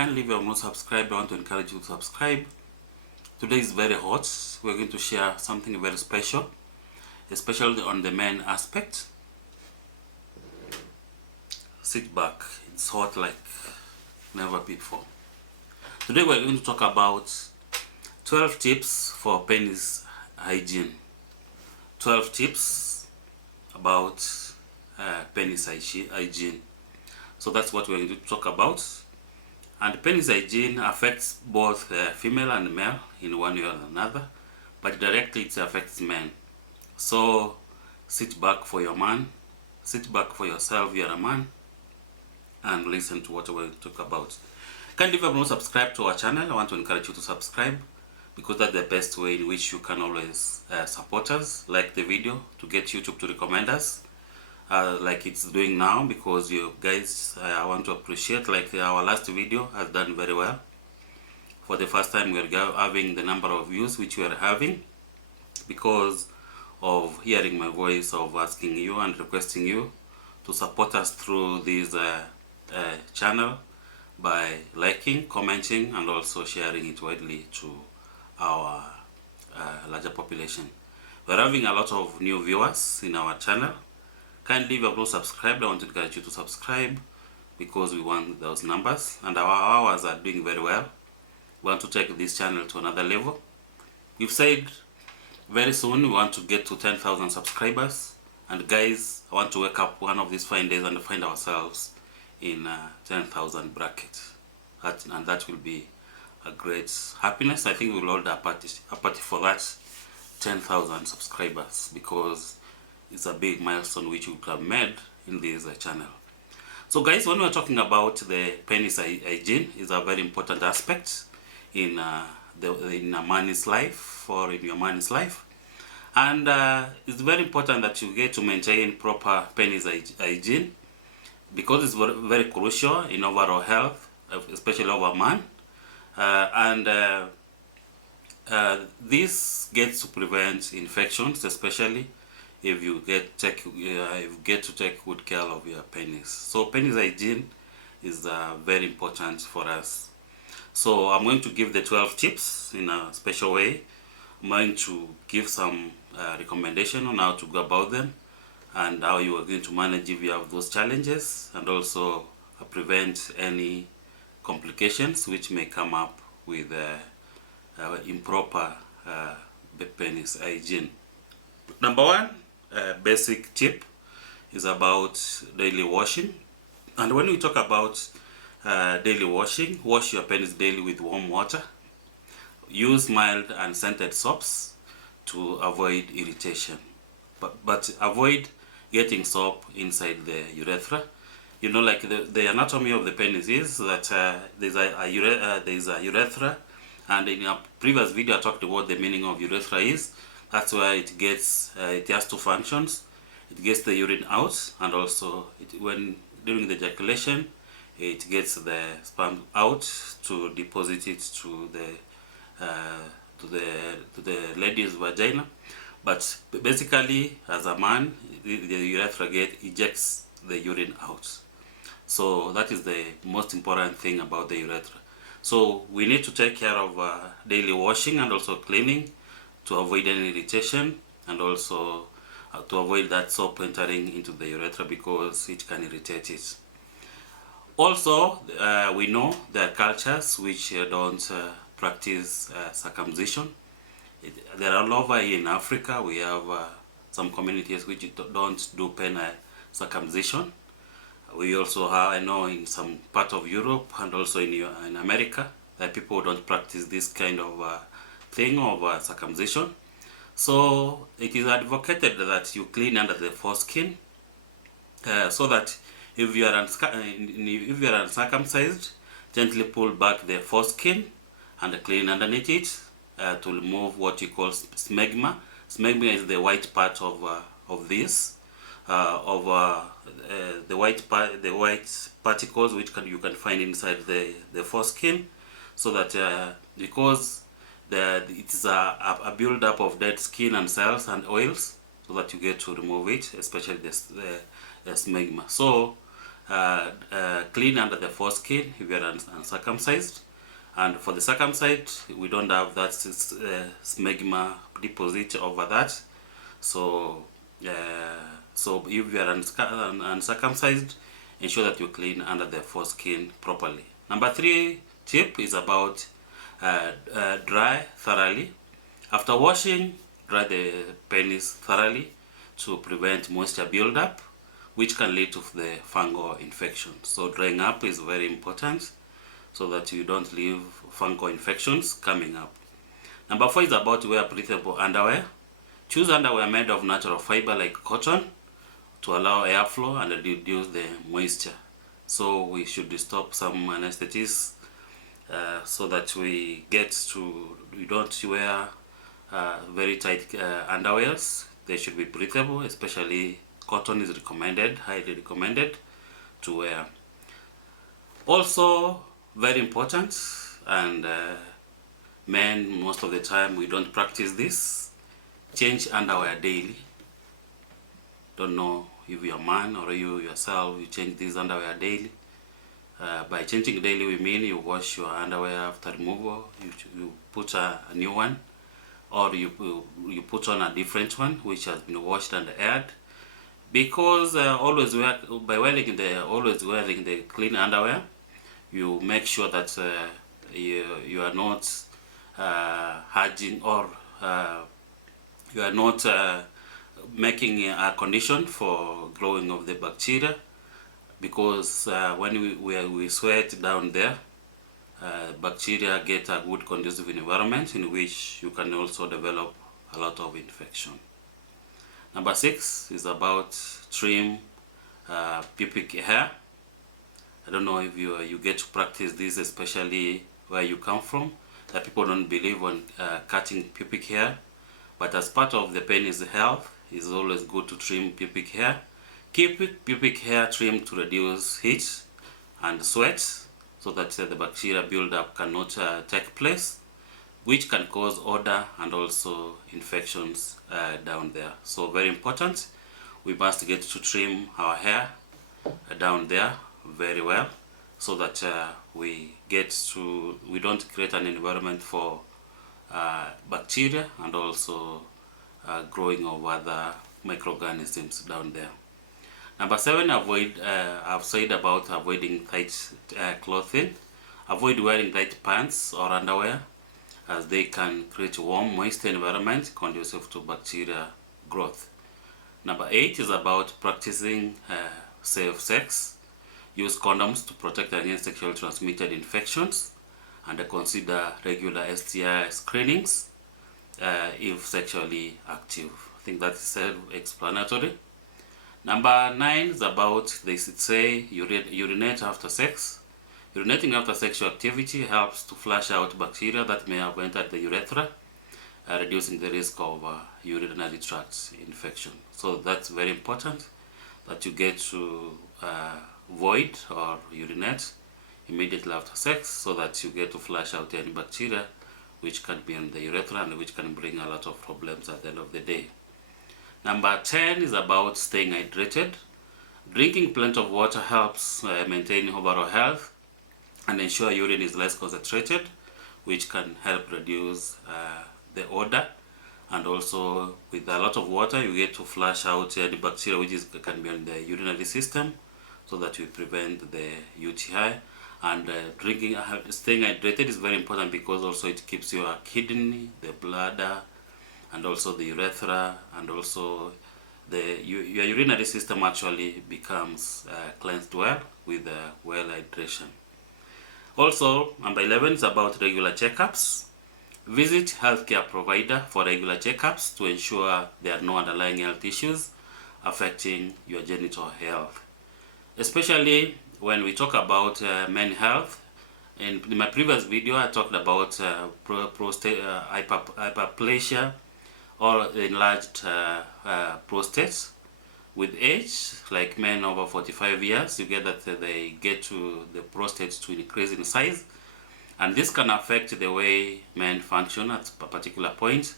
Kindly, if you have not subscribed, I want to encourage you to subscribe. Today is very hot. We're going to share something very special, especially on the men aspect. Sit back, it's hot like never before. Today we're going to talk about 12 tips for penis hygiene. 12 tips about penis hygiene. So that's what we're going to talk about. And penis hygiene affects both female and male in one way or another, but directly it affects men. So sit back for your man, sit back for yourself, you're a man, and listen to what we're going to talk about. Kindly, if you have not subscribed to our channel, I want to encourage you to subscribe, because that's the best way in which you can always support us. Like the video to get YouTube to recommend us, like it's doing now, because you guys, I want to appreciate, like our last video has done very well. For the first time we're having the number of views which we are having, because of hearing my voice, of asking you and requesting you to support us through this channel by liking, commenting, and also sharing it widely to our larger population. We're having a lot of new viewers in our channel. Kindly, if you have not subscribed, I want to encourage you to subscribe, because we want those numbers, and our hours are doing very well. We want to take this channel to another level. We've said very soon we want to get to 10,000 subscribers, and guys, I want to wake up one of these fine days and find ourselves in 10,000 bracket, and that will be a great happiness. I think we'll hold a party for that 10,000 subscribers, because it's a big milestone which we have made in this channel. So guys, when we're talking about the penis hygiene, is a very important aspect in a man's life, or in your man's life, and it's very important that you get to maintain proper penis hygiene, because it's very, very crucial in overall health, especially of a man, this gets to prevent infections, especially if you get to take good care of your penis. So penis hygiene is very important for us. So I'm going to give the 12 tips in a special way. I'm going to give some recommendation on how to go about them, and how you are going to manage if you have those challenges, and also prevent any complications which may come up with improper penis hygiene. Number one, basic tip is about daily washing. And when we talk about daily washing, wash your penis daily with warm water. Use mild and scented soaps to avoid irritation, but avoid getting soap inside the urethra. You know, like the anatomy of the penis is that there's a urethra, and in a previous video I talked about the meaning of urethra is. That's where it gets, it has two functions. It gets the urine out, and also when during the ejaculation, it gets the sperm out to deposit it to the lady's vagina. But basically, as a man, the urethra ejects the urine out. So that is the most important thing about the urethra. So we need to take care of daily washing and also cleaning, to avoid any irritation, and also to avoid that soap entering into the urethra, because it can irritate it. Also, we know there are cultures which don't practice circumcision. There are all over in Africa. We have some communities which don't do penile circumcision. We also have, I know, in some part of Europe and also in America, that people don't practice this kind of thing of circumcision. So it is advocated that you clean under the foreskin, so that if you are uncircumcised, gently pull back the foreskin and clean underneath it to remove what you call smegma. Smegma is the white part of this, the white particles which you can find inside the foreskin, so that because it is a build-up of dead skin and cells and oils, so that you get to remove it, especially the smegma. So clean under the foreskin if you are uncircumcised. And for the circumcised, we don't have that smegma deposit over that. So, so if you are uncircumcised, ensure that you clean under the foreskin properly. Number 3 tip is about dry thoroughly. After washing, dry the penis thoroughly to prevent moisture buildup, which can lead to the fungal infection. So drying up is very important so that you don't leave fungal infections coming up. Number 4 is about wear breathable underwear. Choose underwear made of natural fiber like cotton to allow airflow and reduce the moisture. So we should stop some anesthetics so that we don't wear very tight underwears. They should be breathable, especially cotton is recommended, highly recommended to wear. Also, very important, and men most of the time we don't practice this, change underwear daily. Don't know if you're a man or you yourself, you change these underwear daily. By changing daily, we mean you wash your underwear after removal, you put a new one, or you put on a different one which has been washed and aired. Because always wearing the clean underwear, you make sure that you are not hygiene, or you are not making a condition for growing of the bacteria, because when we sweat down there, bacteria get a good conducive environment in which you can also develop a lot of infection. Number 6 is about trim pubic hair. I don't know if you get to practice this, especially where you come from. That people don't believe on cutting pubic hair, but as part of the penis health, it's always good to trim pubic hair. Keep pubic hair trimmed to reduce heat and sweat, so that the bacteria buildup cannot take place, which can cause odor and also infections down there. So very important, we must get to trim our hair down there very well, so that we don't create an environment for bacteria and also growing of other microorganisms down there. Number 7, I've said about avoiding tight clothing. Avoid wearing tight pants or underwear, as they can create a warm, moist environment conducive to bacteria growth. Number 8 is about practicing safe sex. Use condoms to protect against sexually transmitted infections, and consider regular STI screenings if sexually active. I think that's self-explanatory. Number 9 is about, they say, urinate after sex. Urinating after sexual activity helps to flush out bacteria that may have entered the urethra, reducing the risk of urinary tract infection. So that's very important, that you get to void or urinate immediately after sex, so that you get to flush out any bacteria which can be in the urethra and which can bring a lot of problems at the end of the day. Number 10 is about staying hydrated. Drinking plenty of water helps maintain overall health and ensure urine is less concentrated, which can help reduce the odor. And also, with a lot of water, you get to flush out any bacteria which can be in the urinary system, so that we prevent the UTI. And staying hydrated is very important, because also it keeps your kidney, the bladder, and also the urethra, and also your urinary system actually becomes cleansed well with well hydration. Also, number 11 is about regular checkups. Visit healthcare provider for regular checkups to ensure there are no underlying health issues affecting your genital health. Especially when we talk about men health. In my previous video, I talked about prostate hyperplasia, or enlarged prostates. With age, like men over 45 years, you get that they get to the prostates to increase in size, and this can affect the way men function at a particular point.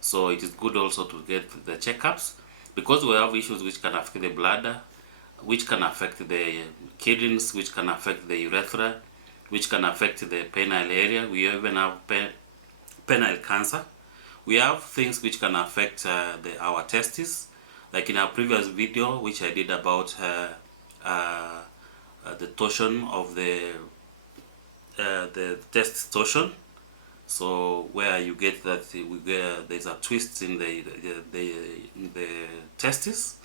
So it is good also to get the checkups, because we have issues which can affect the bladder, which can affect the kidneys, which can affect the urethra, which can affect the penile area. We even have penile cancer. We have things which can affect our testes, like in our previous video which I did about the torsion of the testis torsion. So where you get that there's a twist in the testis.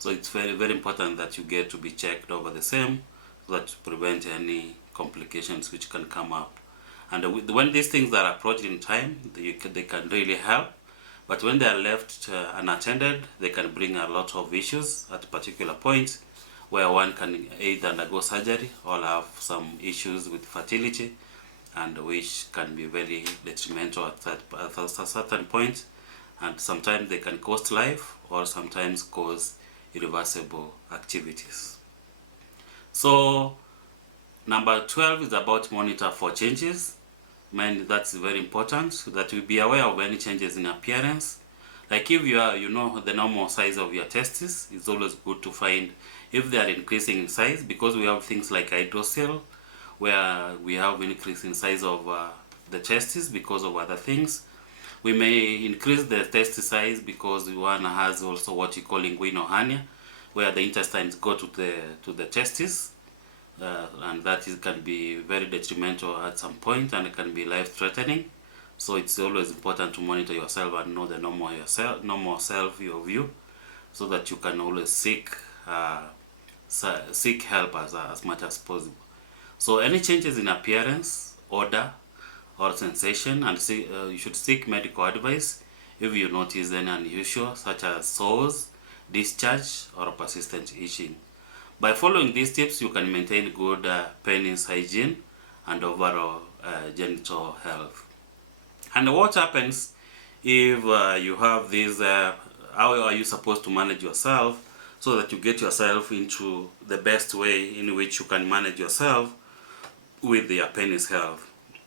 So it's very, very important that you get to be checked over the same, so that to prevent any complications which can come up. And when these things are approached in time, they can really help. But when they are left unattended, they can bring a lot of issues at a particular point, where one can either undergo surgery or have some issues with fertility, and which can be very detrimental at a certain point. And sometimes they can cost life, or sometimes cause irreversible activities. So number 12 is about monitor for changes. That's very important, so that you be aware of any changes in appearance. Like if you know the normal size of your testes, it's always good to find if they are increasing in size, because we have things like hydrocele, where we have increase in size of the testes because of other things. We may increase the testis size because one has also what you call inguinal hernia, where the intestines go to the testis, and that can be very detrimental at some point, and it can be life-threatening. So it's always important to monitor yourself and know the normal self of you, so that you can always seek help as much as possible. So any changes in appearance, odor, or sensation, and you should seek medical advice if you notice any unusual, such as sores, discharge, or persistent itching. By following these tips, you can maintain good penis hygiene and overall genital health. And what happens if you have these? How are you supposed to manage yourself so that you get yourself into the best way in which you can manage yourself with your penis health?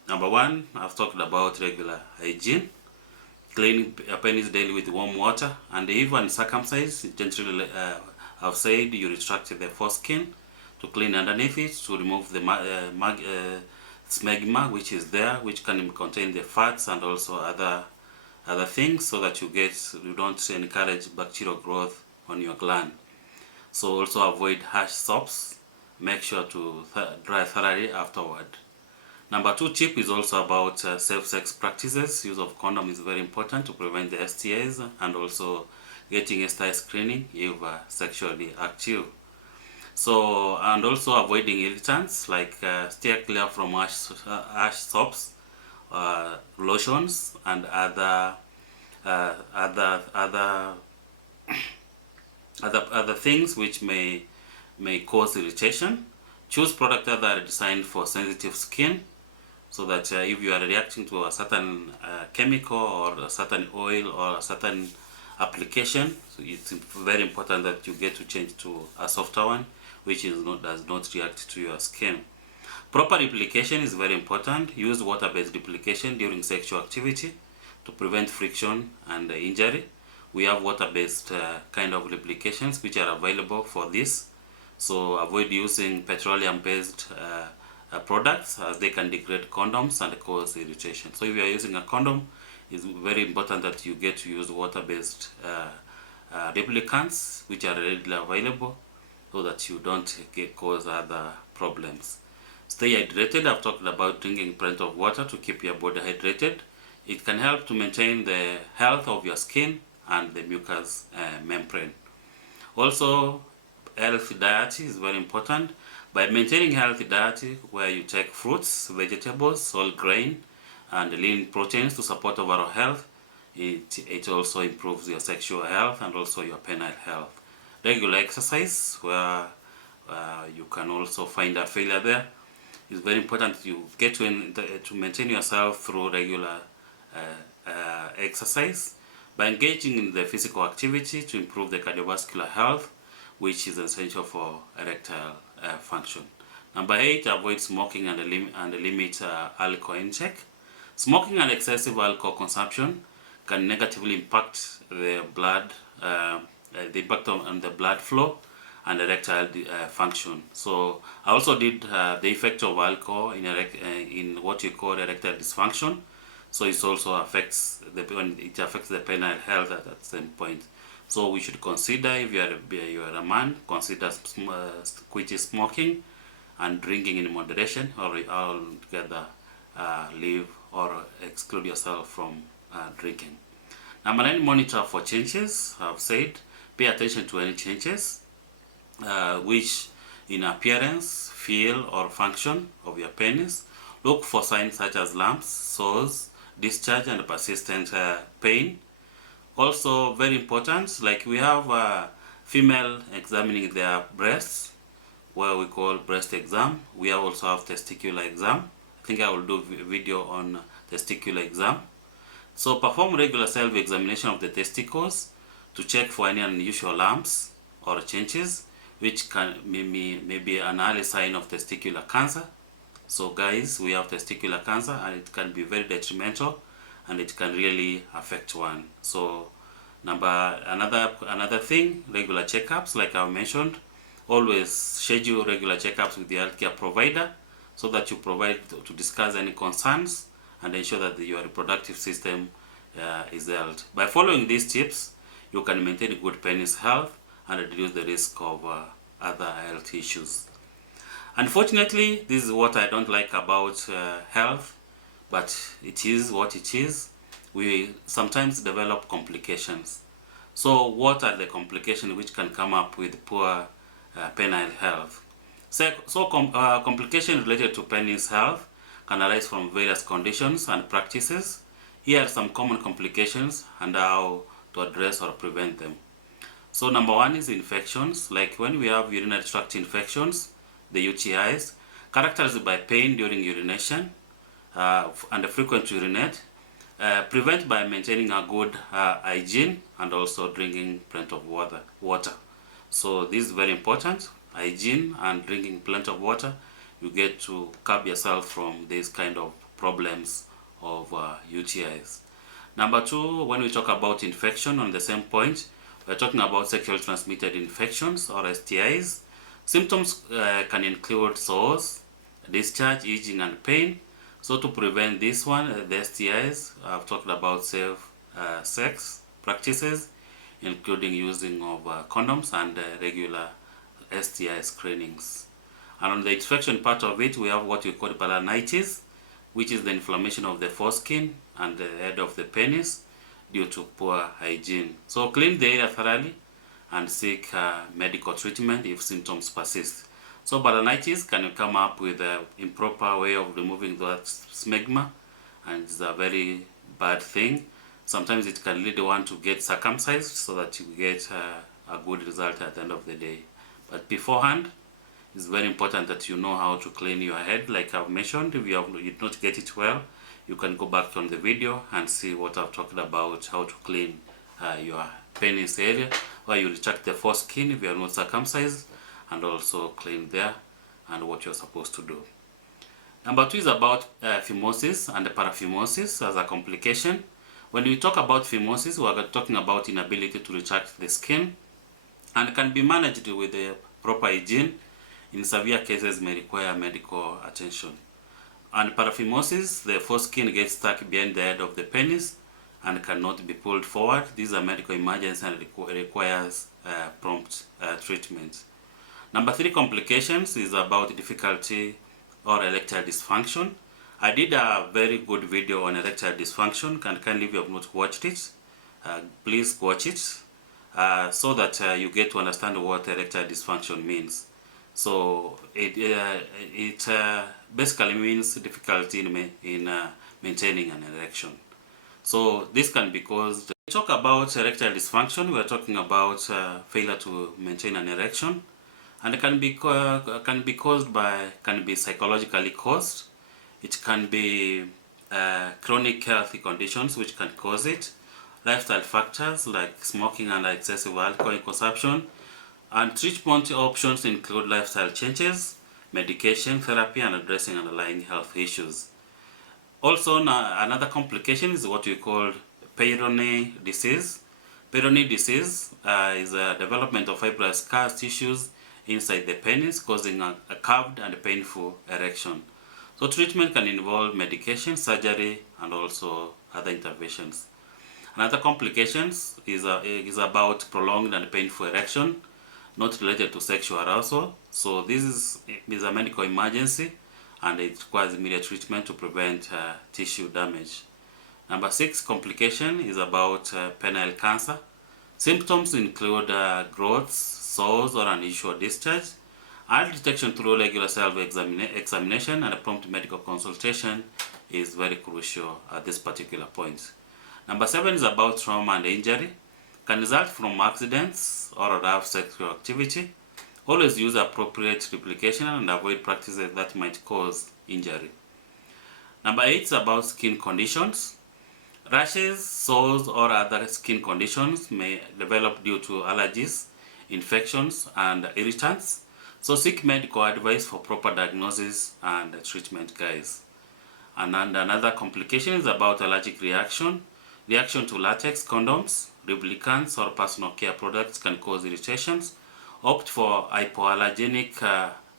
Number one, I've talked about regular hygiene, cleaning your penis daily with warm water, and even circumcised. Gently, I've said you retract the foreskin to clean underneath it, to remove the smegma which is there, which can contain the fats and also other things, so that you don't encourage bacterial growth on your gland. So also avoid harsh soaps. Make sure to dry thoroughly afterward. Number 2 tip is also about safe sex practices. Use of condom is very important to prevent the STIs, and also getting STI screening if sexually active. So, and also avoiding irritants, like steer clear from harsh soaps, lotions, and other things which may cause irritation. Choose products that are designed for sensitive skin, so that if you are reacting to a certain chemical or a certain oil or a certain application, so it's very important that you get to change to a softer one, which does not react to your skin. Proper replication is very important. Use water-based replication during sexual activity to prevent friction and injury. We have water-based kind of replications which are available for this. So avoid using petroleum-based products, as they can degrade condoms and cause irritation. So if you are using a condom, it's very important that you get to use water-based replicants which are readily available, so that you don't cause other problems. Stay hydrated. I've talked about drinking plenty of water to keep your body hydrated. It can help to maintain the health of your skin and the mucous membrane. Also, healthy diet is very important. By maintaining healthy diet, where you take fruits, vegetables, whole grain, and lean proteins to support overall health, it also improves your sexual health and also your penile health. Regular exercise, where you can also find a failure there. It's very important you get to maintain yourself through regular exercise, by engaging in the physical activity to improve the cardiovascular health, which is essential for erectile function. Number 8, avoid smoking and limit alcohol intake. Smoking and excessive alcohol consumption can negatively impact the blood, the impact on the blood flow, and erectile function. So I also did the effect of alcohol in what you call erectile dysfunction. So it also affects the penile health at that same point. So we should consider, if you are a man, consider quitting smoking and drinking in moderation, or altogether leave or exclude yourself from drinking. Number 9, monitor for changes. I've said pay attention to any changes which in appearance, feel or function of your penis. Look for signs such as lumps, sores, discharge and persistent pain. Also very important, like we have female examining their breasts, where we call breast exam. We also have testicular exam. I think I will do a video on testicular exam. So perform regular self-examination of the testicles to check for any unusual lumps or changes, which can maybe an early sign of testicular cancer. So guys, we have testicular cancer and it can be very detrimental and it can really affect one. So another thing, regular checkups, like I mentioned. Always schedule regular checkups with the healthcare provider so that you provide to discuss any concerns and ensure that your reproductive system is healthy. By following these tips, you can maintain good penis health and reduce the risk of other health issues. Unfortunately, this is what I don't like about health, but it is what it is. We sometimes develop complications. So what are the complications which can come up with poor penile health? Complications related to penis health can arise from various conditions and practices. Here are some common complications and how to address or prevent them. So number 1 is infections, like when we have urinary tract infections, the UTIs, characterized by pain during urination and a frequent urinate. Prevent by maintaining a good hygiene and also drinking plenty of water. So this is very important, hygiene and drinking plenty of water. You get to curb yourself from these kind of problems of UTIs. Number 2, when we talk about infection, on the same point, we're talking about sexually transmitted infections or STIs. Symptoms can include sores, discharge, itching and pain. So to prevent this one, the STIs, I've talked about safe sex practices, including using of condoms and regular STI screenings. And on the infection part of it, we have what we call balanitis, which is the inflammation of the foreskin and the head of the penis due to poor hygiene. So clean the area thoroughly and seek medical treatment if symptoms persist. So balanitis can come up with an improper way of removing that smegma, and it's a very bad thing. Sometimes it can lead one to get circumcised so that you get a good result at the end of the day. But beforehand, it's very important that you know how to clean your head. Like I've mentioned, if you did not get it well, you can go back on the video and see what I've talked about, how to clean your penis area, where you retract the foreskin if you are not circumcised, and also clean there and what you're supposed to do. Number 2 is about phimosis and paraphimosis as a complication. When we talk about phimosis, we are talking about inability to retract the skin, and can be managed with the proper hygiene. In severe cases may require medical attention. And paraphimosis, the foreskin gets stuck behind the head of the penis and cannot be pulled forward. This is a medical emergency and requires prompt treatment. Number 3 complications is about difficulty or erectile dysfunction. I did a very good video on erectile dysfunction, and kindly if you have not watched it, please watch it so that you get to understand what erectile dysfunction means. So it basically means difficulty in maintaining an erection. So this can be caused. When we talk about erectile dysfunction, we are talking about failure to maintain an erection, and it can be psychologically caused. It can be chronic health conditions which can cause it, lifestyle factors like smoking and excessive alcohol consumption, and treatment options include lifestyle changes, medication, therapy, and addressing underlying health issues. Also, another complication is what we call Peyronie disease. Penile disease is a development of fibrous scar tissues inside the penis, causing a curved and painful erection. So treatment can involve medication, surgery, and also other interventions. Another complications is about prolonged and painful erection, not related to sexual arousal. So this is a medical emergency, and it requires immediate treatment to prevent tissue damage. Number 6 complication is about penile cancer. Symptoms include growths, sores, or unusual discharge. Early detection through regular self-examination and a prompt medical consultation is very crucial at this particular point. Number 7 is about trauma and injury. Can result from accidents or rough sexual activity. Always use appropriate replication and avoid practices that might cause injury. Number 8 is about skin conditions. Rashes, sores, or other skin conditions may develop due to allergies, infections, and irritants. So seek medical advice for proper diagnosis and treatment guides. And another complication is about allergic reaction. Reaction to latex, condoms, lubricants, or personal care products can cause irritations. Opt for hypoallergenic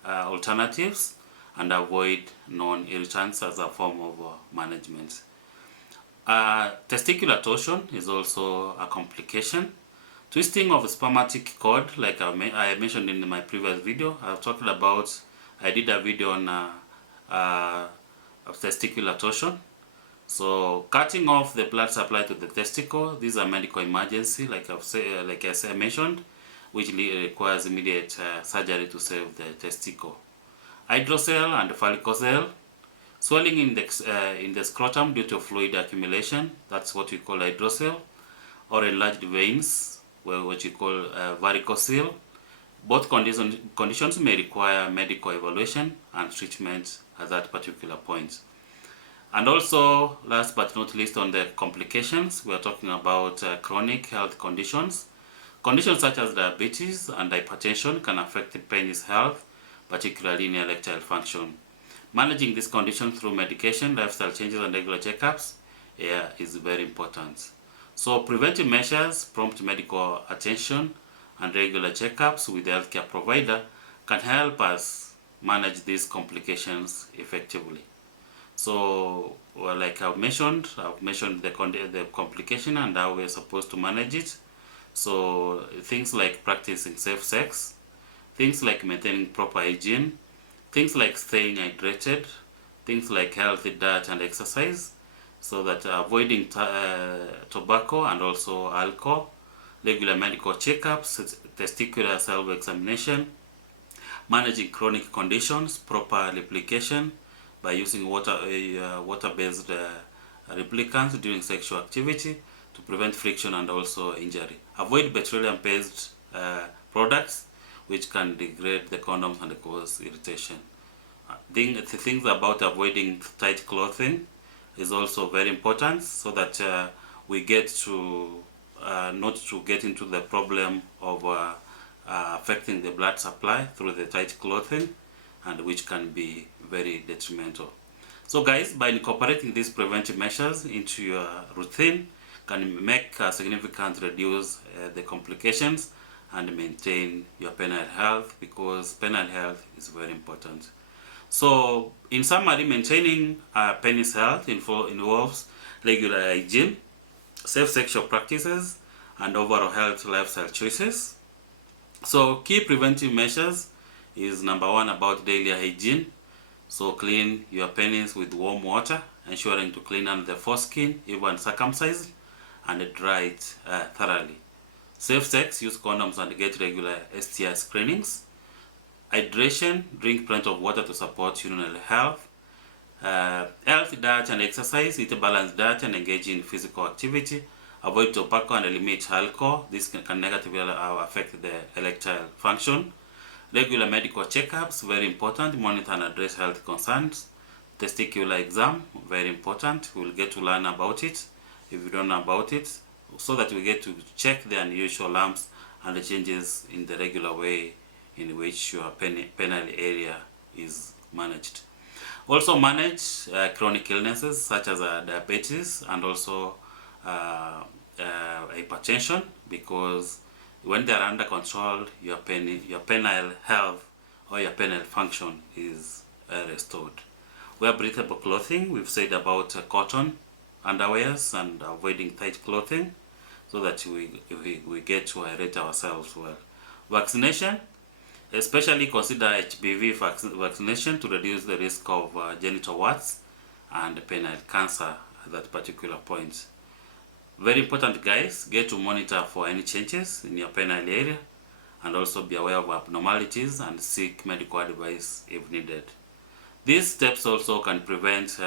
alternatives and avoid non-irritants as a form of management. Testicular torsion is also a complication. Twisting of the spermatic cord, like I mentioned in my previous video. I did a video on testicular torsion. So cutting off the blood supply to the testicle, this is a medical emergency, like I mentioned, which requires immediate surgery to save the testicle. Hydrocele and varicocele. Swelling in the scrotum due to fluid accumulation, that's what we call hydrocele, or enlarged veins, what you call varicocele. Both conditions may require medical evaluation and treatment at that particular point. And also, last but not least, on the complications, we are talking about chronic health conditions. Conditions such as diabetes and hypertension can affect the penis health, particularly in erectile function. Managing this condition through medication, lifestyle changes, and regular checkups is very important. So preventive measures, prompt medical attention, and regular checkups with the healthcare provider can help us manage these complications effectively. So, like I've mentioned the complication and how we're supposed to manage it. So things like practicing safe sex, things like maintaining proper hygiene, things like staying hydrated, things like healthy diet and exercise, so that avoiding tobacco and also alcohol, regular medical checkups, testicular self-examination, managing chronic conditions, proper replication by using water-based replicants during sexual activity to prevent friction and also injury. Avoid petroleum-based products which can degrade the condoms and cause irritation. Things about avoiding tight clothing is also very important, so that we get to not to get into the problem of affecting the blood supply through the tight clothing, and which can be very detrimental. So guys, by incorporating these preventive measures into your routine, can make a significant reduce the complications and maintain your penile health, because penile health is very important. So in summary, maintaining penis health involves regular hygiene, safe sexual practices, and overall health lifestyle choices. So key preventive measures is number 1 about daily hygiene. So clean your penis with warm water, ensuring to clean under the foreskin, even circumcised, and dry it thoroughly. Safe sex, use condoms and get regular STI screenings. Hydration, drink plenty of water to support urinary health. Healthy diet and exercise, eat a balanced diet and engage in physical activity. Avoid tobacco and limit alcohol. This can negatively affect the erectile function. Regular medical checkups, very important. Monitor and address health concerns. Testicular exam, very important. We'll get to learn about it if you don't know about it, so that we get to check the unusual lumps and the changes in the regular way in which your penile area is managed. Also manage chronic illnesses such as diabetes and also hypertension, because when they are under control, your penile health or your penile function is restored. Wear breathable clothing. We've said about cotton underwears and avoiding tight clothing, so that we get to aerate ourselves well. Vaccination, especially consider HPV vaccination to reduce the risk of genital warts and penile cancer at that particular point. Very important, guys, get to monitor for any changes in your penile area, and also be aware of abnormalities and seek medical advice if needed. These steps also can prevent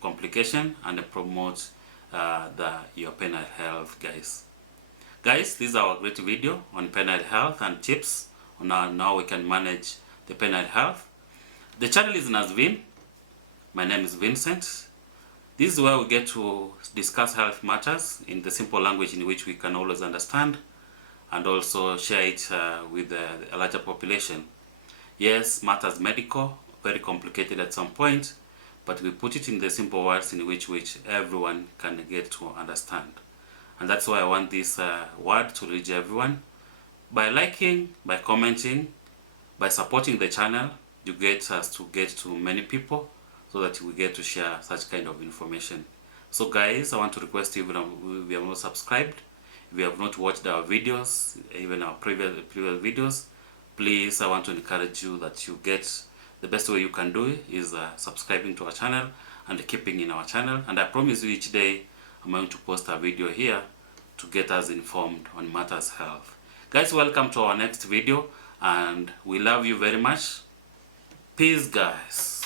complication and promote your penile health, guys. Guys, this is our great video on penile health and tips on how we can manage the penile health. The channel is Nazvin. My name is Vincent. This is where we get to discuss health matters in the simple language in which we can always understand, and also share it with a larger population. Yes, matters medical, very complicated at some point, but we put it in the simple words in which everyone can get to understand. And that's why I want this word to reach everyone. By liking, by commenting, by supporting the channel, you get us to get to many people, so that we get to share such kind of information. So guys, I want to request you, if you have not subscribed, if you have not watched our videos, even our previous videos, please, I want to encourage you that you get, the best way you can do it is subscribing to our channel and keeping in our channel. And I promise you, each day I'm going to post a video here to get us informed on matters health. Guys, welcome to our next video, and we love you very much. Peace, guys.